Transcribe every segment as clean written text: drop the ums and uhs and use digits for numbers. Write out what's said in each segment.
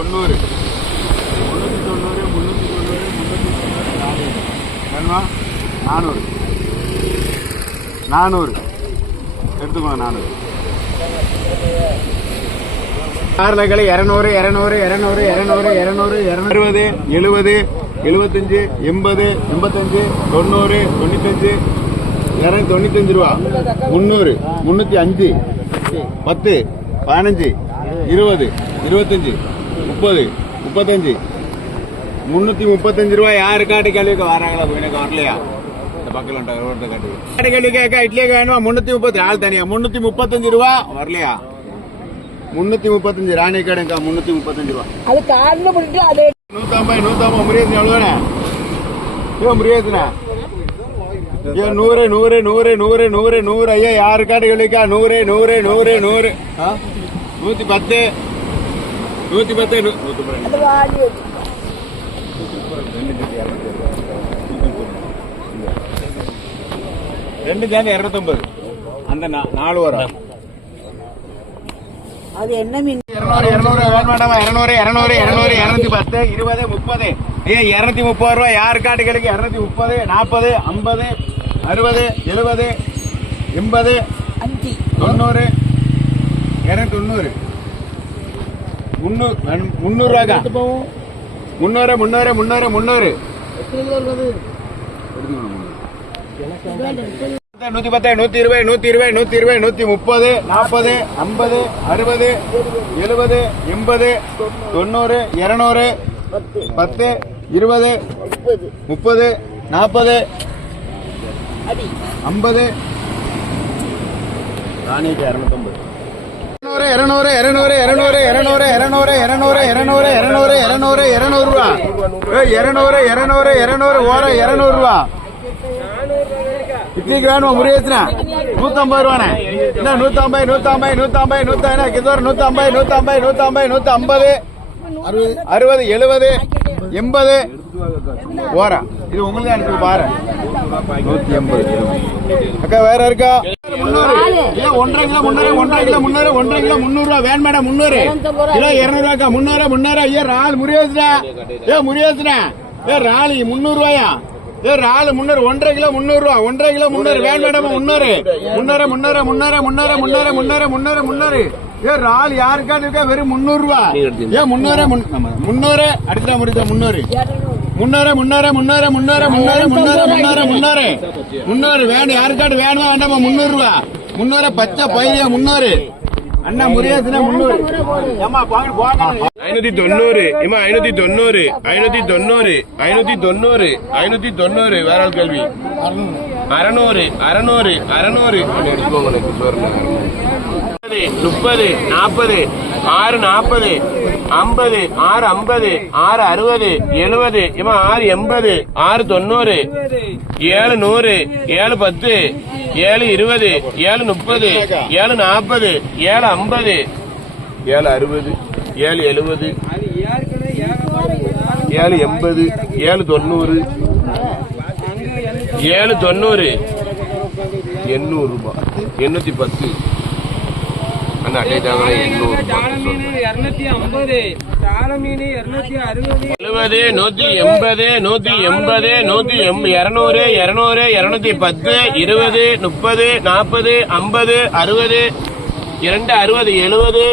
390 வேணுமா? 400 எடுத்துக்கோங்க. 400 கார்லகளை 200 200 200 200 200 260 70 75 80 85 90 95 295 ரூபா. 300 305 10 15 20 25 30 35 335 ரூபா. யாரு காட்டு கேள்விக்கு வராங்களா? எனக்கு வரலையா? இந்த பக்கம் காட்டு கேள்வி கேட்க இட்லிக்கு வேணுமா? 330 ஆள் தனியா 335 ரூபா. வரலையா? 335 ராணி கடைக்கா 335 ரூபா. அது காரணம் பண்ணிட்டு அது 150 150 முறியது எவ்வளோண்ணே? முறியதுண்ணே 100 100 100 100 100 100 ஐயா யாரு காட்டு கேள்விக்கா? 100 100 100 100 110 110 ரெண்டு சேர்ந்து 250. அந்த 4 வரும். அது என்ன மீன்? 200 200 வேண்டாமா? 200 200 200 210 20 30 ஐயா 230 ரூபா. யாரு காட்டு கேளுக்கு? 230 40 50 60 70 80 90 290 300 ரூபாக்கா. 300 300 300 300 110 120 120 120 130 40 50 60 70 80 90 200 10 20 30 40 50 ராணிக்கு 250 200 200 200 200 200 200 200 200 200 200 ரூபா. 200 200 200 ஓர 200 ரூபா. இட்லிக்கு வேணுமா? முறியச்சுனா 150 ரூபாண்ணே. என்ன 150 150 150 150 கிதோர் 150 150 150 150 60 70 80 ஓரா. இது உங்களுக்கு அனுப்பி பாரு. 180 அக்கா வேற இருக்கா? 300 இல்ல 1.5 கிலோ 300 1.5 கிலோ 300 1.5 கிலோ 300 ரூபா. வேணும் மேடம் 300 கிலோ 200 ரூபாக்கா. 300 300 ஐயா ரால் முறியச்சுனா. முறியச்சுனா ராலி 300 ரூபாயா? ராலு 300 1.5 கிலோ 300 ரூபா. 1.5 கிலோ 300 வேணும் மேடம் 300 300 300 300 300 300 300 300 ரால் யாருக்காட்டு இருக்கா? வெறும் 300 ரூபா. 300 300 அடுத்த முடிச்சா 300 300 300 300 300 300 300 300 வேணும் யாருக்காட்டு வேணுமா வேண்டாமா? 300 ரூபா. 300 பச்சை பயிரியா 300 அண்ணா முறியாச்சுன்னா 300 590 இம்மா 590 590 590 590 வேற கேள்வி 600 600 600 30 40 6 40 50 6 50 6 60 70 இம்மா 6 80 6 90 7 100 7 10 7 20 7 30 7 40 7 50 7 60 7 70 7 80 7 90 7 90 800 ரூபாய் 810 அண்ணா கேட்டாங்க 800 250 சால மீன் 260 70 180 180 200 200 210 20 30 40 50 60 260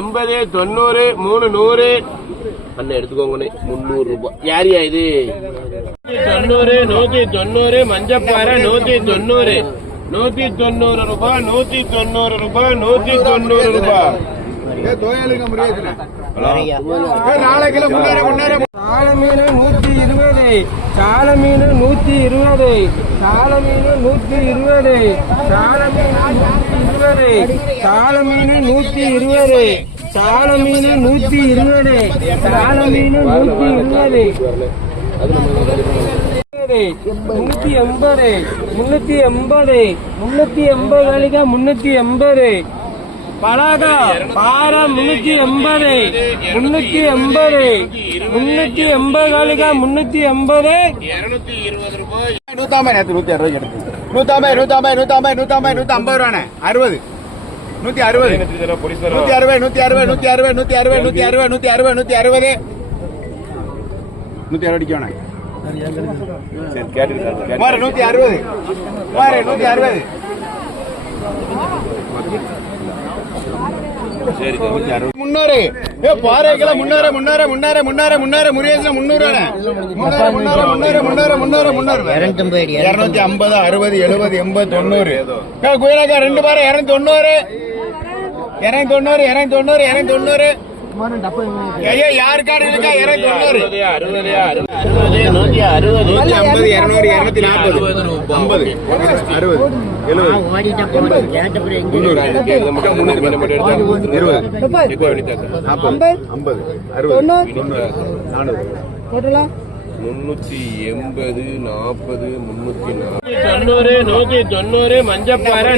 70 280 90 300 அண்ணா எடுத்துக்கோங்கண்ணே 300 ரூபாய். யாரியா இது? 90 190 மஞ்சப்பாறை 190 190 ரூபாய் 190 ரூபாய் 190 ரூபாய். சால மீன் 120 சால மீன் 120 சால மீன் 120 சால மீன் 120 சால மீன் 120 சால மீன் 120 380 வேலைக்கா 380 பலாகா பாரம் 380 வேலைக்கா 380 220 ரூபாய் 150 150 150 150 150 150 150 ரூபாண்ணே 60 160 160 160 160 160 160 160 160 160 அடிக்கணும் மாறு 160 மாறு 160 முன்னூறு பாறைகளை முன்னூறு முன்னூறு முன்னூறு முன்னூறு முன்னூறு முருகேசன் 300 முன்னூறு முன்னூறு முன்னூறு முன்னூறு முன்னூறு முன்னூறு 250 60 70 80 90 குயிலாக்கா 2 பாறை 290 290 290 290 ஐயா யார் கார்டு இருக்கா 290 150 200 240 50 60 90 190 மஞ்சப்பாறை